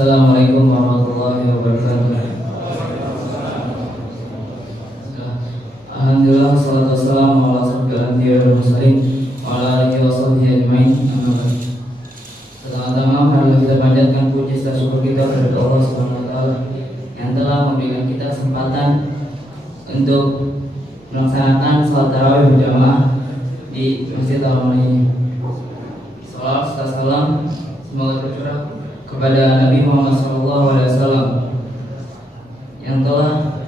Assalamualaikum warahmatullahi wabarakatuh. Alhamdulillah, salatu wassalamu ala asyrofil anbiya'i wal mursalin wa ala alihi wa sahbihi ajma'in. Pertama-tama marilah kita panjatkan puji serta syukur kita kepada Allah Subhanahu wa taala yang telah memberikan kita kesempatan untuk melaksanakan salat tarawih berjamaah di Masjid Al-Aman ini. Salawat serta salam semoga tercurah kepada Nabi Muhammad SAW yang telah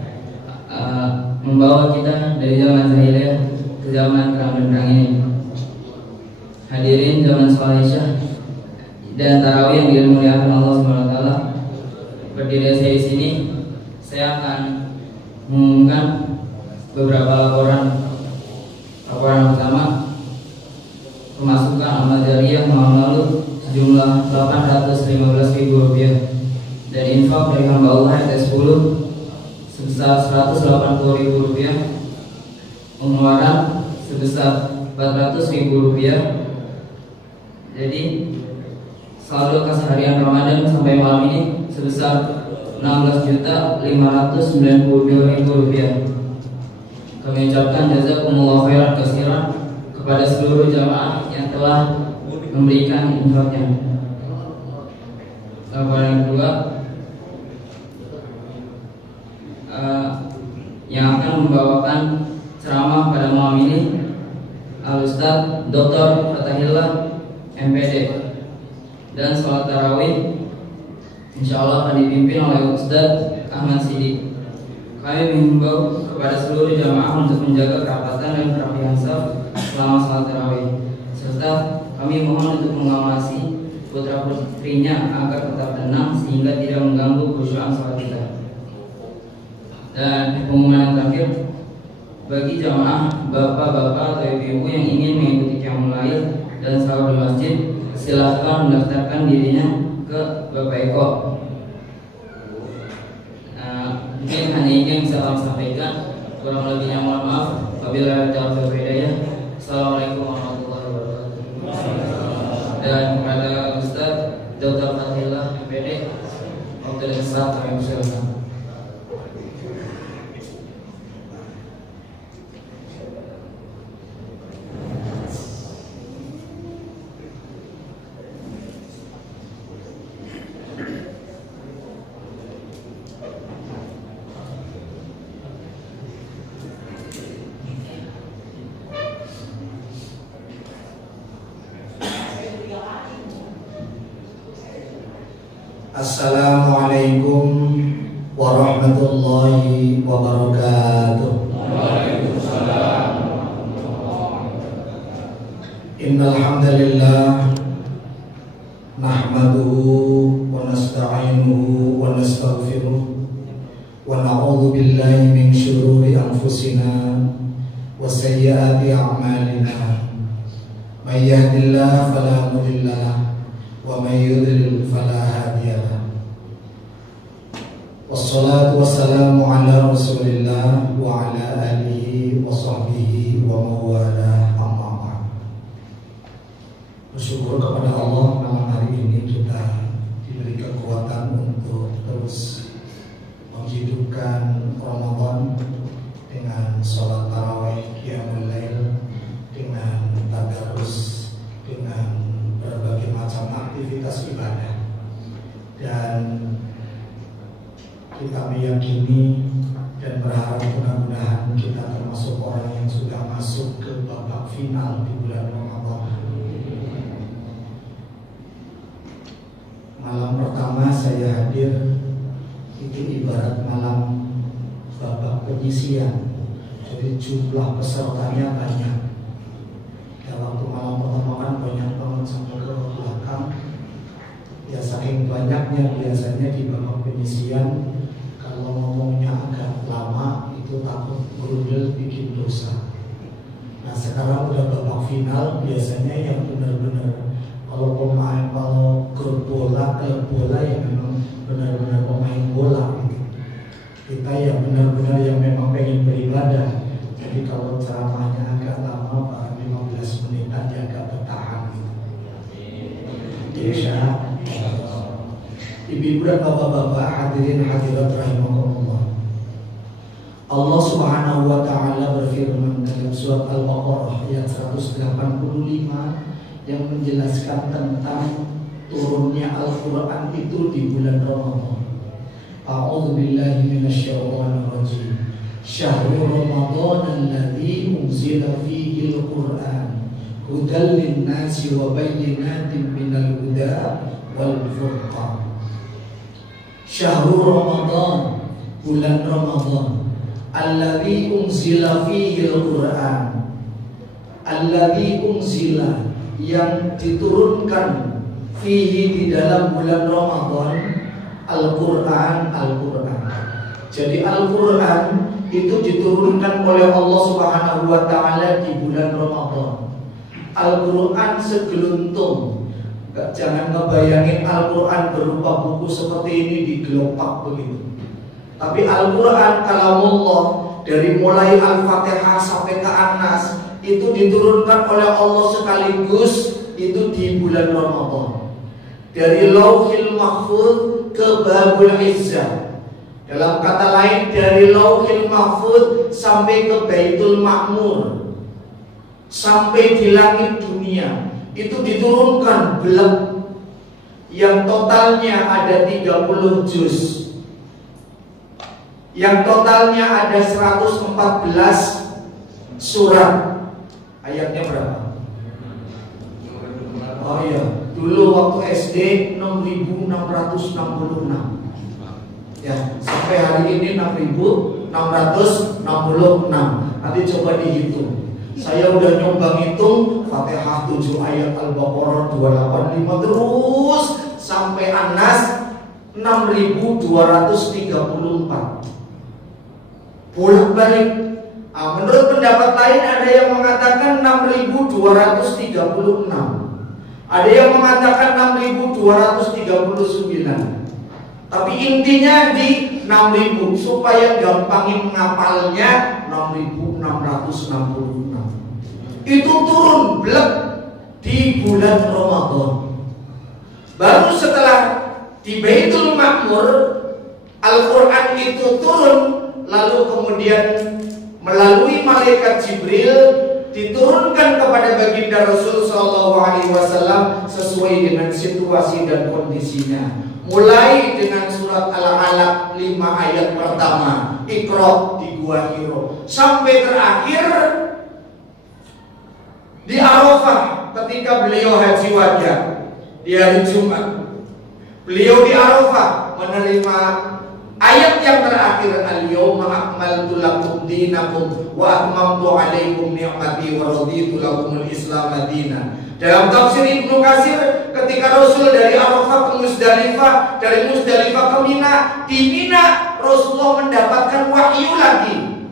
membawa kita dari zaman jahiliyah ke zaman terang ini. Hadirin zaman sholat Isya dan tarawih yang dimuliakan Allah SWT, berdiri saya di sini, saya akan mengumumkan beberapa laporan. Laporan pertama, pemasukan amal jariyah tahun lalu sejumlah Rp815.000 dan infak dari hamba Allah RT 10 sebesar Rp180.000, pengeluaran sebesar Rp400.000. Jadi saldo kas harian Ramadan sampai malam ini sebesar Rp16.592.000. Kami ucapkan jazakumullah khairan katsiran kepada seluruh jamaah yang telah memberikan infaknya. Laporan yang kedua, yang akan membawakan ceramah pada malam ini Al-Ustaz Dr. Fatahillah MPD, dan sholat tarawih insyaallah akan dipimpin oleh Ustaz Ahmad Sidik. Kami menghimbau kepada seluruh jamaah untuk menjaga kerapatan dan kerapihan shaf selama sholat tarawih, serta kami mohon untuk mengawasi putra putrinya agar tetap tenang sehingga tidak mengganggu khusyukan sholat kita. Dan pengumuman yang terakhir, bagi jamaah bapak-bapak atau ibu-ibu yang ingin mengikuti qiyamul lail dan sahur di masjid, silahkan mendaftarkan dirinya ke Bapak Eko. Mungkin hanya ini yang bisa kami sampaikan. Kurang lebihnya mohon maaf. Wabillahi taufiq wal hidayah. Assalamualaikum warahmatullahi wabarakatuh. Dan kepada Ustaz Dr. Fatahillah MPD, waktu dan saat kami persilakan. Assalamualaikum warahmatullahi wabarakatuh. Waalaikumsalam. Innal hamdalillah nahmaduhu wa nasta'inuhu wa nastaghfiruh wa na'udzu billahi min shururi anfusina wa sayyiati a'malina. May yahdihillahu fala mudilla lahu wa may yudlil fala hadiya lahu. Wassalatu wassalamu ala Rasulillah wa ala alihi wa sahbihi wa mawala, amma ba'd. Bersyukur kepada Allah, malam hari ini kita diberi kekuatan untuk terus menghidupkan Ramadan dengan sholat tarawih, qiyamul lail, dengan tadarus, dengan berbagai macam aktivitas ibadah. Dan kita meyakini dan berharap mudah-mudahan kita termasuk orang yang sudah masuk ke babak final di bulan Ramadan. Malam pertama saya hadir itu ibarat malam babak penyisian. Jadi jumlah pesertanya banyak. Ya, waktu malam pertama kan banyak banget sampai ke belakang. Ya, saking banyaknya biasanya di babak penyisian, kalau ngomongnya agak lama itu takut berudel bikin dosa. Nah, sekarang udah babak final, biasanya yang benar-benar kalau pemain, kalau klub bola yang memang benar-benar pemain bola gitu. Kita yang benar-benar yang memang pengen beribadah. Jadi kalau ceramahnya agak lama, Pak, 15 menit aja agak bertahan gitu. Insya Allah. Ibu-ibu dan bapak-bapak, hadirin hadirat rahimakumullah. Allah Subhanahu wa taala berfirman dalam surat Al-Baqarah ayat 185 yang menjelaskan tentang turunnya Al-Qur'an itu di bulan Ramadan. A'udzu billahi minasyaitonir rajim. Syahrul Ramadan alladzi unzila fihi al-Qur'an hudan lin-nasi wa bayyinatin minal huda wal furqan. Syahrul Ramadan, bulan Ramadan, alladzi unzila fihi al-Qur'an. Alladzi unzila, yang diturunkan fihi, di dalam bulan Ramadan, Al-Quran. Jadi Al-Quran itu diturunkan oleh Allah Subhanahu wa taala di bulan Ramadan. Al-Quran segeluntung. Jangan ngebayangin Al-Quran berupa buku seperti ini digelopak begitu. Tapi Al-Quran kalamullah, dari mulai Al-Fatihah sampai ke An-Nas, itu diturunkan oleh Allah sekaligus itu di bulan Ramadan. Dari Lauhil Mahfuz ke Babul Izzah. Dalam kata lain, dari Lauhil Mahfuz sampai ke Baitul Ma'mur, sampai di langit dunia, itu diturunkan belak, yang totalnya ada 30 juz, yang totalnya ada 114 surat. Ayatnya berapa? Oh iya, dulu waktu SD 6.666. Ya, sampai hari ini 6.666. Nanti coba dihitung. Saya udah nyoba ngitung Fatihah 7 ayat, Al-Baqarah 285 terus sampai An-Nas 6.234. Bolak-balik. Menurut pendapat lain ada yang mengatakan 6.236. Ada yang mengatakan 6.239. Tapi intinya di 6.000 supaya gampangin ngapalnya 6.666. Itu turun blek di bulan Ramadan. Baru setelah di Baitul Ma'mur Al-Quran itu turun, lalu kemudian melalui malaikat Jibril diturunkan kepada baginda Rasul Shallallahu Alaihi Wasallam sesuai dengan situasi dan kondisinya. Mulai dengan surat Al-Alaq 5 ayat pertama, Iqra di Gua Hiro, sampai terakhir di Arafah ketika beliau haji wada di hari Jumat. Beliau di Arafah menerima ayat yang terakhir, al-yawma akmaltu lakum dinakum wa atmamtu alaikum ni'mati wa raditu lakumul Islam dinan. Dalam tafsir Ibnu Katsir, ketika Rasul dari Arafah ke Muzdalifah, dari Muzdalifah ke Mina, di Mina Rasulullah mendapatkan wahyu lagi.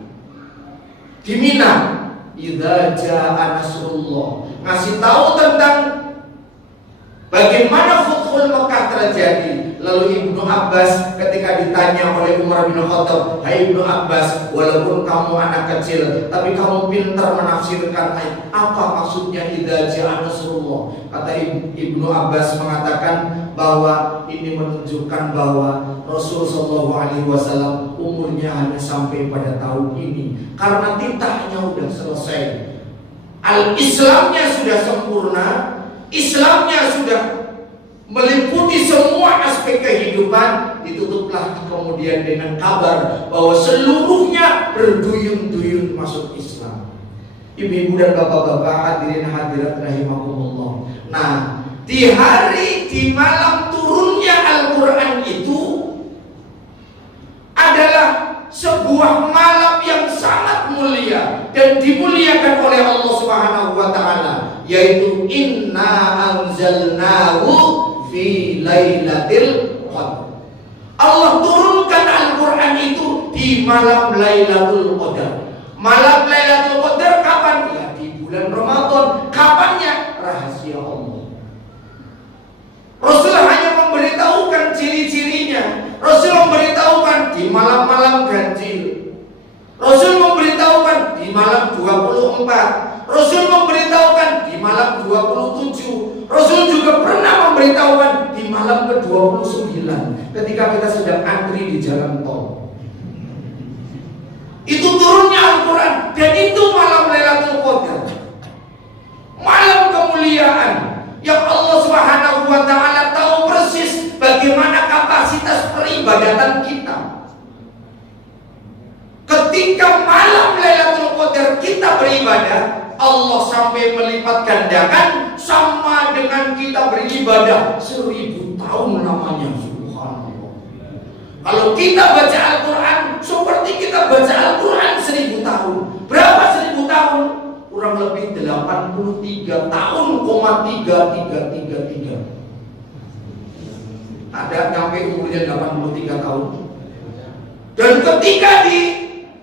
Di Mina, idza jaa nasrullah, ngasih tahu tentang bagaimana Futhul Mekah terjadi. Lalu Ibnu Abbas ketika ditanya oleh Umar bin Khattab, "Hai Ibnu Abbas, walaupun kamu anak kecil, tapi kamu pintar menafsirkan ayat. Apa maksudnya idza jaa nasrullah?" Kata Ibnu Abbas mengatakan bahwa ini menunjukkan bahwa Rasul sallallahu alaihi wasallam umurnya hanya sampai pada tahun ini, karena titahnya sudah selesai. Al-Islamnya sudah sempurna, Islamnya sudah meliputi semua aspek kehidupan. Ditutuplah kemudian dengan kabar bahwa seluruhnya berduyun-duyun masuk Islam. Ibu-ibu dan bapak-bapak, hadirin hadirat rahimakumullah. Nah, di malam turunnya Al-Quran itu adalah sebuah malam yang sangat mulia dan dimuliakan oleh Allah Subhanahu wa taala, yaitu inna anzalnahu fi lailatul qadar. Allah turunkan Al-Quran itu di malam Lailatul Qadar. Malam Lailatul Qadar kapan? Ya di bulan Ramadan. Kapannya? Rahasia Allah. Rasul hanya memberitahukan ciri-cirinya. Rasul memberitahukan di malam-malam ganjil. Rasul memberitahukan di malam 24. Rasul memberitahukan di malam 27. Rasul juga pernah memberitahukan di malam malam ke-29 ketika kita sedang antri di jalan tol. Itu turunnya Al-Quran, dan itu malam Lailatul Qadar, malam kemuliaan yang Allah Subhanahu wa Ta'ala tahu persis bagaimana kapasitas peribadatan kita. Ketika malam Lailatul Qadar kita beribadah, Allah sampai melipat gandakan sama dengan kita beribadah 1000 tahun namanya. Subhanallah. Kalau kita baca Al-Quran seperti kita baca Al-Quran 1000 tahun. Berapa 1000 tahun? Kurang lebih 83 tahun, 333. Ada sampai umurnya 83 tahun. Dan ketika di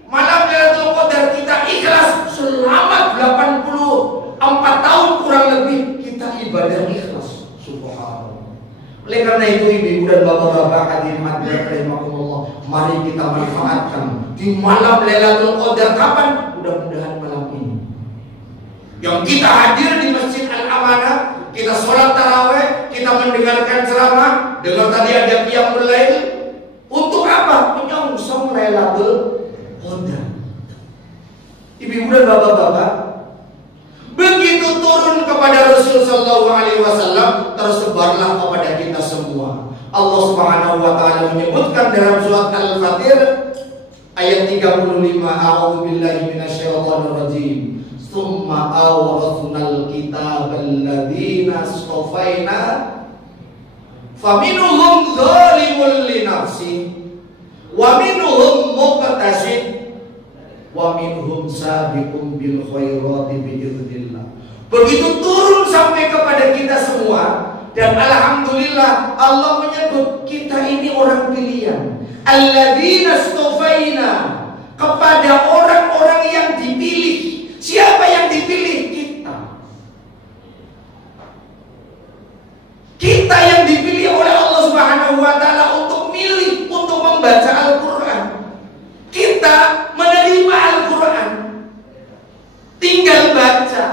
malam Lailatul Qadar kita ikhlas selama 84 tahun kurang lebih kita ibadah ikhlas. Subhanallah. Oleh karena itu ibu-ibu dan bapak-bapak hadirin hadirat rahimakumullah, mari kita manfaatkan di malam Lailatul Qadar. Kapan? Mudah-mudahan malam ini yang kita hadir di Masjid Al-Amanah, kita sholat taraweh, kita mendengarkan ceramah, dengar tadi ada qiyamul lail. Untuk apa? Menyongsong Lailatul Qadar. Ibu-ibu dan bapak-bapak, begitu turun kepada Rasul sallallahu alaihi wasallam, tersebarlah kepada kita semua. Allah Subhanahu wa Ta'ala menyebutkan dalam surat Al-Fatir ayat 35, a'udzubillahi minasyaitonir rajim. Tsumma awrathnal kitabal ladzina astafaina faminhum dzalimun li nafsi wa minhum muqtasid wa minhum sabiqun bil khairati biidznillah. Begitu turun sampai kepada kita semua, dan alhamdulillah Allah menyebut kita ini orang pilihan. Alladzina astafaina, kepada orang-orang yang dipilih. Siapa yang dipilih? Kita. Kita yang dipilih oleh Allah Subhanahu wa Ta'ala untuk milih, untuk membaca Al-Quran. Kita menerima Al-Quran, tinggal baca,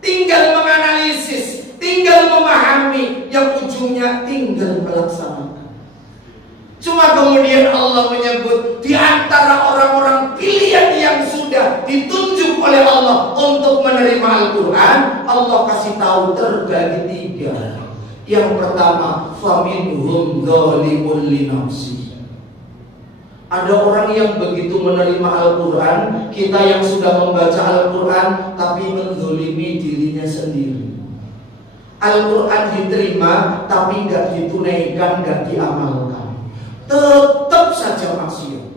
tinggal menganalisis, tinggal memahami, yang ujungnya tinggal melaksanakan. Cuma kemudian Allah menyebut di antara orang-orang pilihan yang sudah ditunjuk oleh Allah untuk menerima Al-Quran, Allah kasih tahu terbagi 3. Yang pertama, faminhum dzalimun li nafsi. Ada orang yang begitu menerima Al-Quran, kita yang sudah membaca Al-Quran tapi menzalimi dirinya sendiri. Al-Quran diterima tapi nggak ditunaikan, nggak diamalkan, tetap saja maksiat.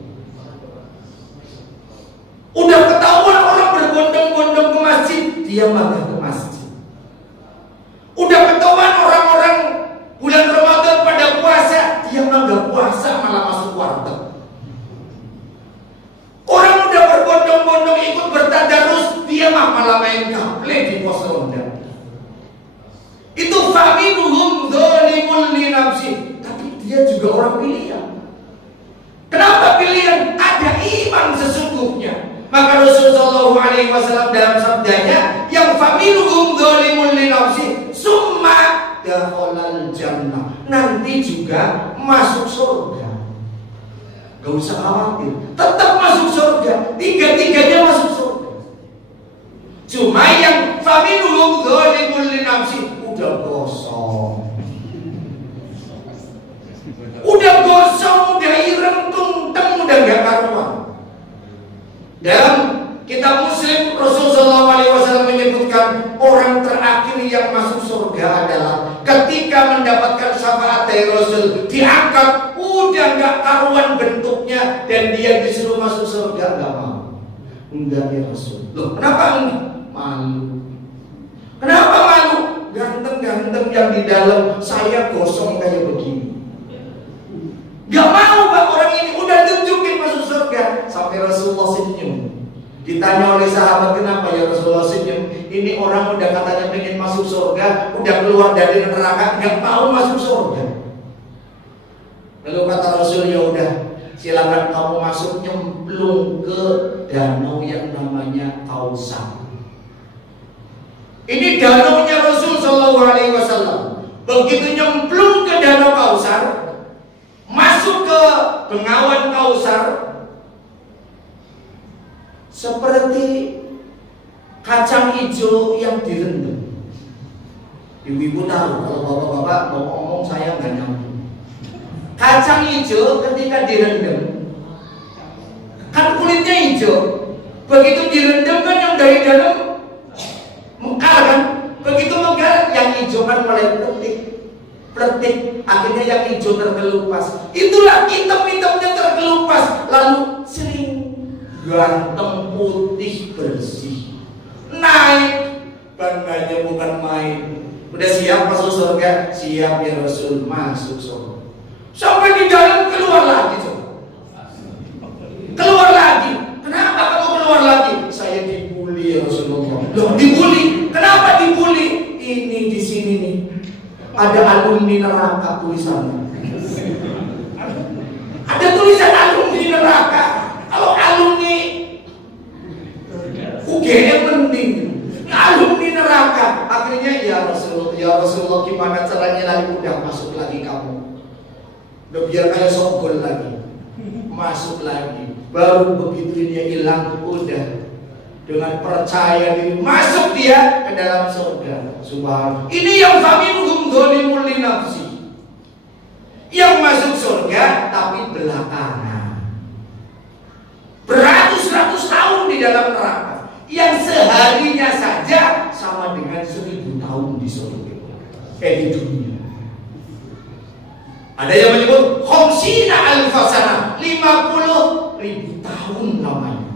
Udah ketahuan orang berbondong-bondong ke masjid, dia malah ke masjid. Udah ketahuan orang-orang bulan Ramadan pada puasa, dia malah puasa, malah masuk warteg. Orang udah berbondong-bondong ikut bertadarus, dia malah main gaple di pos ronda. Itu faminhum dzalimun li nafsi. Tapi dia juga orang pilihan. Kenapa pilihan? Ada iman sesungguhnya. Maka Rasulullah sallallahu alaihi wasallam dalam sabdanya, yang faminhum dzalimun li nafsi summa dakhalal jannah, nanti juga masuk surga. Gak usah khawatir, tetap masuk surga. Tiga-tiganya masuk surga. Cuma yang faminhum dzalimun li nafsi udah gosong, udah ireng tungteng, udah gak karuan. Dalam kitab Muslim, Rasulullah SAW menyebutkan orang terakhir yang masuk surga adalah ketika mendapatkan syafaat dari Rasul, diangkat, udah gak karuan bentuknya, dan dia disuruh masuk surga, gak mau. Enggak ya Rasul. Loh, kenapa enggak? Malu. Kenapa malu? Ganteng-ganteng yang di dalam, saya gosong kayak begini. Gak mau Pak orang ini, udah tunjukin masuk surga. Sampai Rasulullah senyum. Ditanya oleh sahabat, kenapa ya Rasulullah senyum? Ini orang udah katanya pengen masuk surga, udah keluar dari neraka, gak mau masuk surga. Lalu kata Rasul, ya udah, silakan kamu masuk, nyemplung ke danau yang namanya Kausar. Ini danaunya Rasul sallallahu alaihi wasallam. Begitu nyemplung ke Danau Kausar, masuk ke Bengawan Kausar, seperti kacang hijau yang direndam. Ibu-ibu tahu kalau bapak-bapak mau ngomong saya nggak nyambung. Kacang hijau ketika direndam, kan kulitnya hijau. Begitu direndam kan yang dari dalam mekar kan. Begitu mekar, yang hijau kan mulai peletik. Akhirnya yang hijau terkelupas. Itulah hitam-hitamnya terkelupas. Lalu sering ganteng, putih, bersih, naik. Bangganya bukan main. Udah siap masuk surga? Siap ya Rasul, masuk surga. Sampai di dalam keluar lagi coba. Keluar lagi. Kenapa kamu keluar lagi? Saya dibully ya Rasulullah. Loh, dibully? Kenapa dibully? Ini di sini nih ada alumni neraka tulisannya. Ada tulisan alumni neraka. Kalau alumni UGM mending. Alumni neraka. Akhirnya ya Rasulullah gimana caranya lagi? Udah masuk lagi kamu. Udah biar kayak sogol lagi. Masuk lagi. Baru begitu dia hilang, udah dengan percaya diri masuk dia ke dalam surga. Subhanallah. Ini yang faminhum dzalimul li nafsi. Yang masuk surga tapi belakangan. Beratus-ratus tahun di dalam neraka. Yang seharinya saja sama dengan 1000 tahun di surga. Di dunia. Ada yang menyebut khamsina alfasana, 50.000 tahun namanya.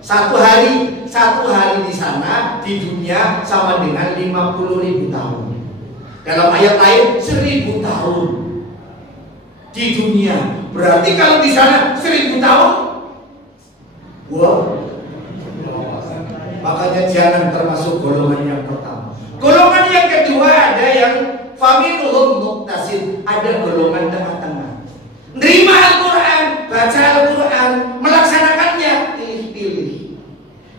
Satu hari di sana di dunia sama dengan 50.000 tahun. Dalam ayat lain 1000 tahun di dunia. Berarti kalau di sana 1000 tahun, wow. Makanya jangan termasuk golongan yang pertama. Golongan yang kedua ada yang faminhum muqtasid, ada golongan tengah-tengah. Nerima Al-Quran, baca Al-Quran, melaksanakannya, pilih-pilih.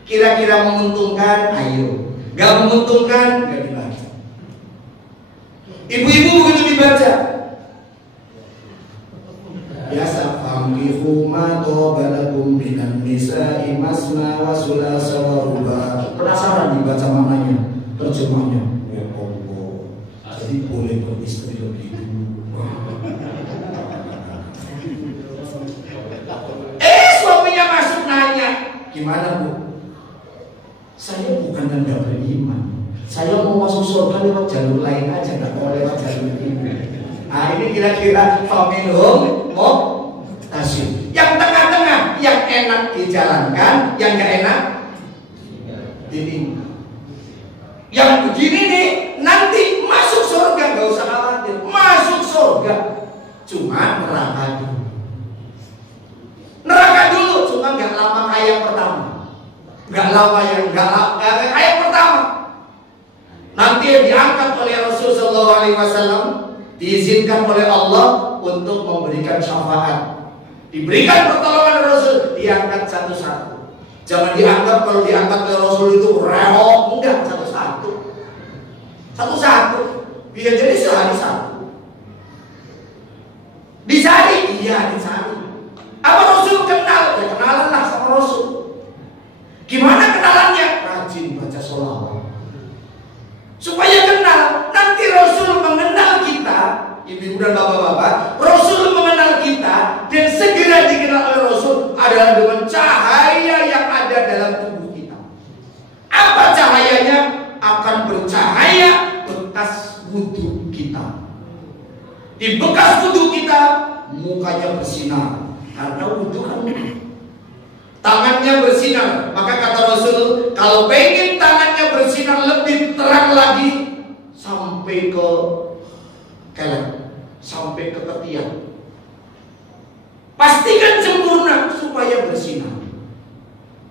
Kira-kira menguntungkan, ayo. Gak menguntungkan, gak dibaca. Ibu-ibu begitu dibaca, biasa fambihu ma qabalakum minan nisa'i masna wa sulasa wa ruba. Penasaran dibaca maknanya, terjemahnya. Ya Allah, jadi boleh beristri lebih dulu. Suaminya masuk nanya, gimana Bu? Saya bukan anda beriman. Saya mau masuk surga lewat jalur lain aja, nggak mau lewat jalur ini. Nah ini kira-kira faminhum muqtasid. Yang tengah-tengah, yang enak dijalankan, yang nggak enak ditinggal. Yang begini nih nanti masuk surga, nggak usah khawatir, masuk surga. Cuma neraka dulu. Neraka dulu, cuma nggak lama kayak yang pertama. Nggak lama kayak yang pertama. Nanti yang diangkat oleh Rasulullah SAW, diizinkan oleh Allah untuk memberikan syafaat, diberikan pertolongan Rasul, diangkat satu-satu. Jangan dianggap kalau diangkat oleh Rasul itu rewok, enggak, satu-satu. Biar jadi sehari satu. Dicari, iya dicari. Apa Rasul kenal? Ya kenalan lah sama Rasul. Gimana kenalannya? Rajin baca sholawat. Supaya kenal, nanti Rasul mengenal kita, ibu-ibu dan bapak-bapak. Rasul mengenal kita dan segera dikenal oleh Rasul adalah dengan cahaya yang ada dalam tubuh kita. Apa cahayanya? Akan bercahaya bekas wudhu kita. Di bekas wudhu kita, mukanya bersinar. Karena wudhu kan tangannya bersinar. Maka kata Rasul, kalau pengen tangannya bersinar lebih terang lagi, sampai ke kelek, sampai ke ketiak. Pastikan sempurna supaya bersinar.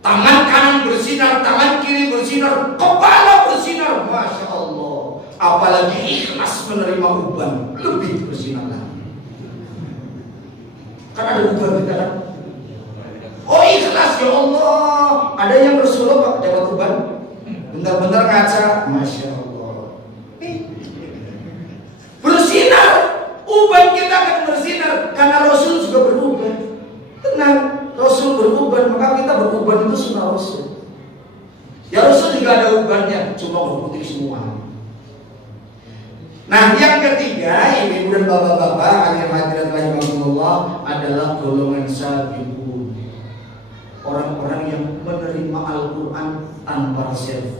Tangan kanan bersinar, tangan kiri bersinar, kepala bersinar. Masya Allah. Apalagi ikhlas menerima uban, lebih bersinar lagi. Kan ada uban kita kan? Oh ikhlas ya Allah. Ada yang bersuluk Pak dapat uban, bentar-bentar ngaca. Masya Allah. Bersinar karena Rasul juga beruban. Tenang, Rasul beruban, maka kita beruban itu sunnah Rasul. Ya Rasul juga ada ubannya, cuma berputih semua. Nah, yang ketiga, ibu dan bapak-bapak, hadirin rahimahumullah, adalah golongan sabiqun. Orang-orang yang menerima Al-Quran tanpa reserve,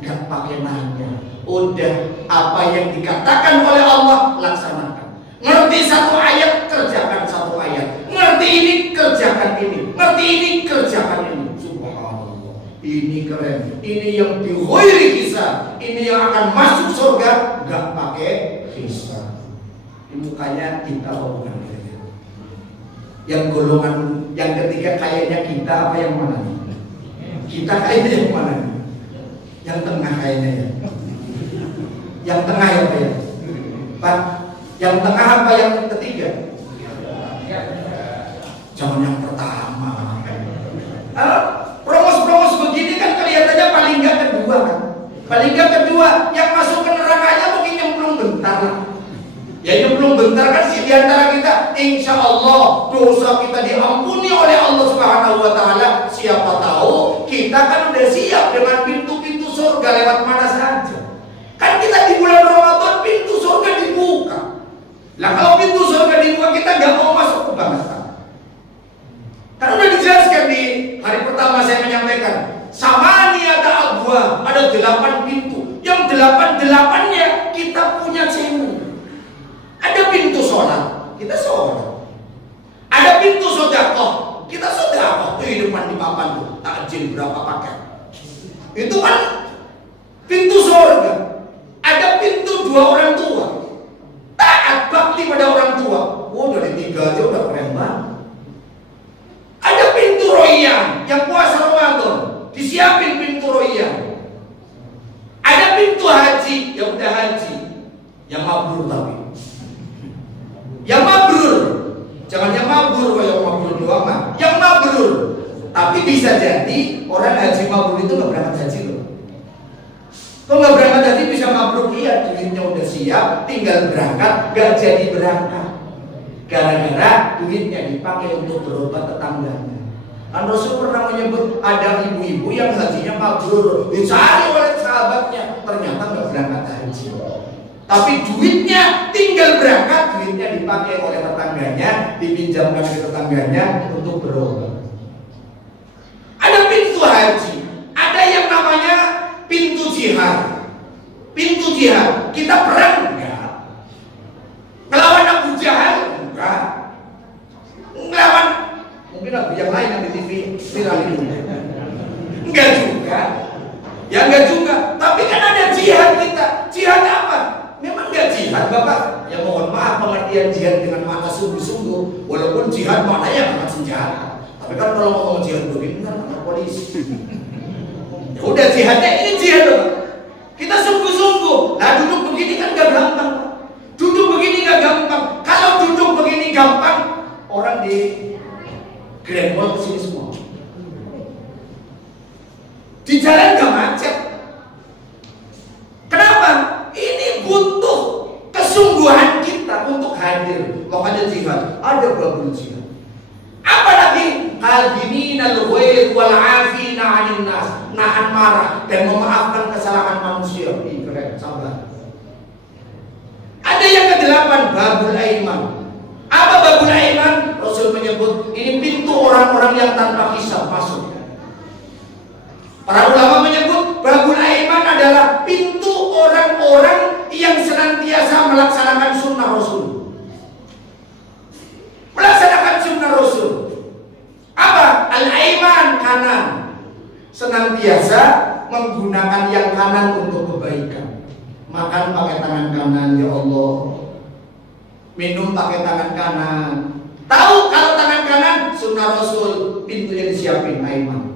gak pakai nanya. Udah apa yang dikatakan oleh Allah laksanakan. Ngerti satu ayat, kerjakan satu ayat. Ngerti ini, kerjakan ini. Ngerti ini, kerjakan ini. Subhanallah, ini keren. Ini yang bighairi hisab. Ini yang akan masuk surga gak pakai hisab. Ini mukanya kita bukan kayaknya. Yang golongan yang ketiga kayaknya kita apa yang mana nih? Kita kayaknya yang mana nih? Yang tengah kayaknya ya. Yang tengah ya Pak ya? Pak, yang tengah apa yang ketiga? Jangan yang pertama. Promos-promos begini kan kelihatannya paling nggak kedua kan? Paling nggak kedua, yang masuk ke nerakanya mungkin nyemplung bentar lah. Ya nyemplung bentar kan sih diantara kita. Insya Allah dosa kita diampuni oleh Allah Subhanahu Wa Taala. Siapa tahu kita kan udah siap dengan pintu-pintu surga lewat mana saja. Kan kita di bulan Ramadan pintu surga dibuka. Lah kalau pintu surga dibuka kita nggak mau masuk ke bangsa. Kan udah dijelaskan di hari pertama saya menyampaikan. Samaniyata abwab, ada 8 pintu. Yang 8-8-nya kita punya cewek. Ada pintu sholat, kita sholat. Ada pintu sedekah, kita sedekah. Di depan di papan tuh, takjil berapa paket. Itu kan pintu surga. Ada pintu 2 orang tua. Taat bakti pada orang tua. Dari 3 aja udah keren banget. Ada pintu royan yang puasa Ramadan, disiapin pintu royan. Ada pintu haji yang udah haji, yang mabrur tapi. Yang mabrur, jangan yang mabrur kalau mabrur doang mah. Yang mabrur, tapi bisa jadi orang haji mabrur itu nggak berangkat haji loh. Kalau nggak berangkat haji bisa mabrur, iya duitnya udah siap, tinggal berangkat, nggak jadi berangkat. Gara-gara duitnya dipakai untuk berobat tetangganya. Kan Rasul pernah menyebut ada ibu-ibu yang hajinya mabrur, dicari oleh sahabatnya, ternyata nggak berangkat haji. Tapi duitnya tinggal berangkat, duitnya dipakai oleh tetangganya, dipinjamkan ke tetangganya untuk berobat. Ada pintu haji, ada yang namanya pintu jihad. Pintu jihad, kita perang enggak? Melawan Abu Jahal enggak? Melawan mungkin Abu yang lain yang di TV viral itu. Enggak juga. Ya enggak juga. Tapi kan ada jihad kita. Jihad apa? Memang enggak jihad Bapak. Ya mohon maaf pengertian jihad dengan makna sungguh-sungguh. Walaupun jihad maknanya angkat senjata. Tapi kan kalau ngomong jihad begini kan angkat polisi. Ya udah jihadnya ini jihad Bapak. Kita sungguh-sungguh. Nah duduk begini kan gak gampang. Duduk begini gak gampang. Kalau duduk begini gampang, orang di Grand Mall kesini semua. Di jalan gak macet. Kenapa? Ini butuh kesungguhan kita untuk hadir. Makanya jihad, ada babul jihad. Apalagi al-bininal ghair wal 'afina 'anil nas, nahan marah dan memaafkan kesalahan manusia. Keren, sabar. Ada yang ke-8, babul aiman. Apa babul aiman? Rasul menyebut ini pintu orang-orang yang tanpa hisab masuk. Para ulama menyebut babul aiman adalah pintu orang-orang yang senantiasa melaksanakan sunnah Rasul. Melaksanakan sunnah Rasul. Apa? Al-aiman, kanan. Senantiasa menggunakan yang kanan untuk kebaikan. Makan pakai tangan kanan, ya Allah. Minum pakai tangan kanan. Tahu kalau tangan kanan sunnah Rasul, pintunya disiapin aiman.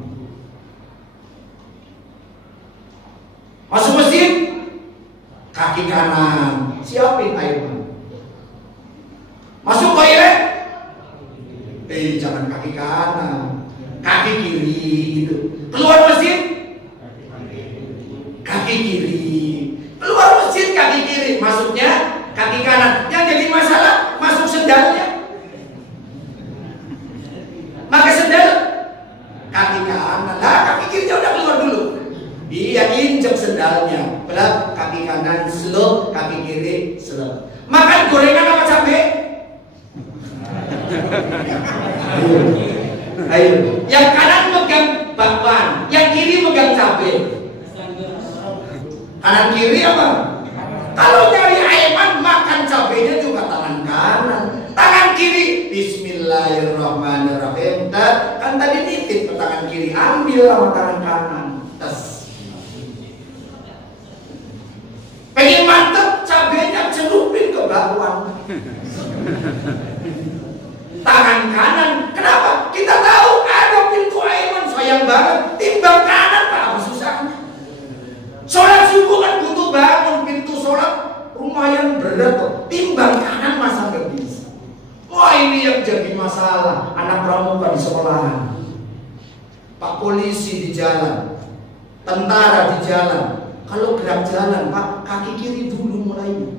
Masuk masjid, kaki kanan, siapin aiman. Masuk toilet, jangan kaki kanan, kaki kiri gitu. Keluar masjid, kaki kiri. Keluar masjid kaki kiri, masuknya kaki kanan. Yang jadi masalah masuk sendalnya. injek sendalnya, belak kaki kanan slow, kaki kiri slow. Makan gorengan apa cabai? Ayo, yang kanan megang bakwan, yang kiri megang cabai. Kanan kiri apa? Kalau nyari ayam makan cabainya juga tangan kanan, tangan kiri Bismillahirrahmanirrahim. Kan tadi nitip ke tangan kiri, ambil sama tangan kanan. Tes. Pengen mantep cabainya celupin ke bakwan. Tangan kanan, kenapa? Kita tahu ada pintu Aiman sayang banget, timbang kanan Pak, apa susahnya? Sholat subuh kan butuh bangun, pintu sholat lumayan berat kok, timbang kanan masa nggak bisa. Wah ini yang jadi masalah, anak pramuka di sekolahan, Pak polisi di jalan, tentara di jalan, kalau gerak jalan Pak, kaki kiri dulu mulai.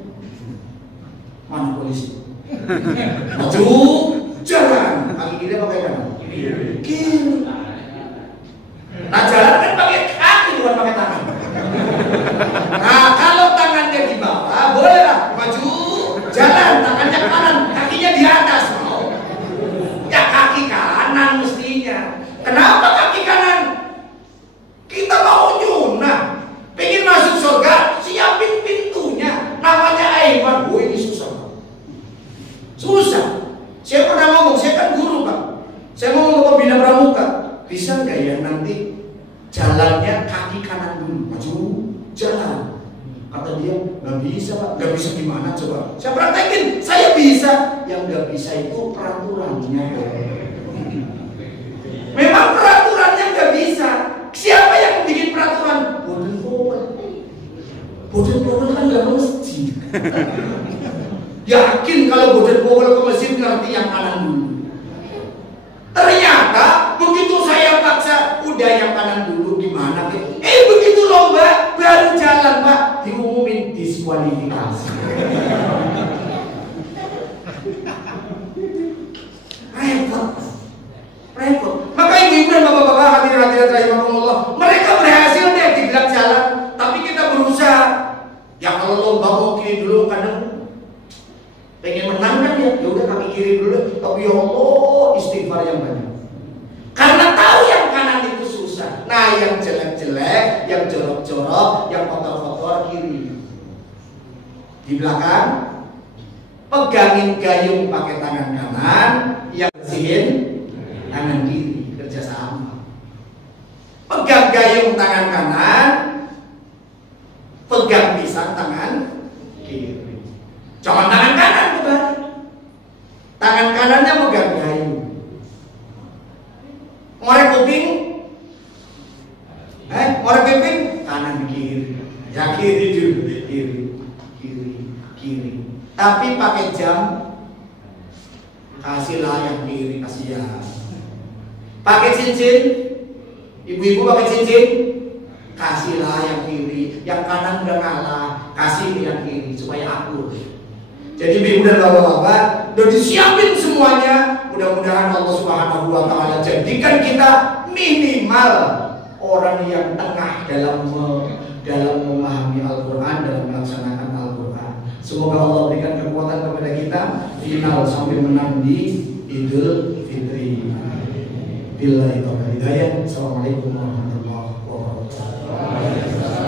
Mana polisi? Maju, jalan, kaki kiri pakai kanan. Kiri. Nah jalan kan pakai kaki bukan pakai tangan. Nah kalau tangannya di bawah bolehlah maju, jalan, tangannya kanan, kakinya di atas mau. Ya kaki kanan mestinya. Kenapa kaki kanan? Kita mau nyunah, pengen masuk surga, siapin pintunya. Namanya Aiman. Oh ini susah. Susah. Saya pernah ngomong, saya kan guru Pak. Saya ngomong ke pembina pramuka, bisa nggak ya nanti jalannya kaki kanan dulu, maju, jalan. Kata dia, nggak bisa Pak. Nggak bisa gimana coba? Saya praktekin, saya bisa. Yang nggak bisa itu peraturannya. Memang peraturannya nggak bisa. Siapa yang bikin peraturan? Boden Powell. Boden Powell kan nggak masjid. Yakin kalau Boden Powell ke masjid ngerti yang kanan dulu. Ternyata begitu saya paksa, udah yang kanan dulu gimana? Begitu lomba baru jalan Pak, diumumin diskualifikasi. Repot. Maka ibu-ibu dan bapak-bapak hadirin rahimakumullah, mereka berhasil deh dibilang jalan, tapi kita berusaha. Ya kalau lomba mungkin dulu kadang pengen menang kan ya udah kaki kiri dulu, tapi ya Allah istighfar yang banyak. Karena tahu yang kanan itu susah. Nah yang jelek-jelek, yang jorok-jorok, yang kotor-kotor kiri. Di belakang pegangin gayung pakai tangan kanan, yang bersihin tangan kiri, kerjasama. Pegang gayung tangan kanan, pegang pisang tangan kiri. Jangan tangan kanan kebalik. Tangan kanannya pegang gayung. Ngorek kuping, ngorek kuping kanan kiri. Ya kiri dulu, kiri. Tapi pakai jam, kasihlah yang kiri, kasihan. Pakai cincin, ibu-ibu pakai cincin, kasihlah yang kiri. Yang kanan udah ngalah, kasih yang kiri supaya akur. Jadi ibu dan bapak-bapak udah disiapin semuanya. Mudah-mudahan Allah Subhanahu wa Ta'ala jadikan kita minimal orang yang tengah dalam memahami Al-Quran, dalam melaksanakan Al-Quran. Semoga Allah berikan kekuatan kepada kita final sampai menang di Idul Fitri. Billahi taufiq hidayah. Assalamualaikum warahmatullahi wabarakatuh.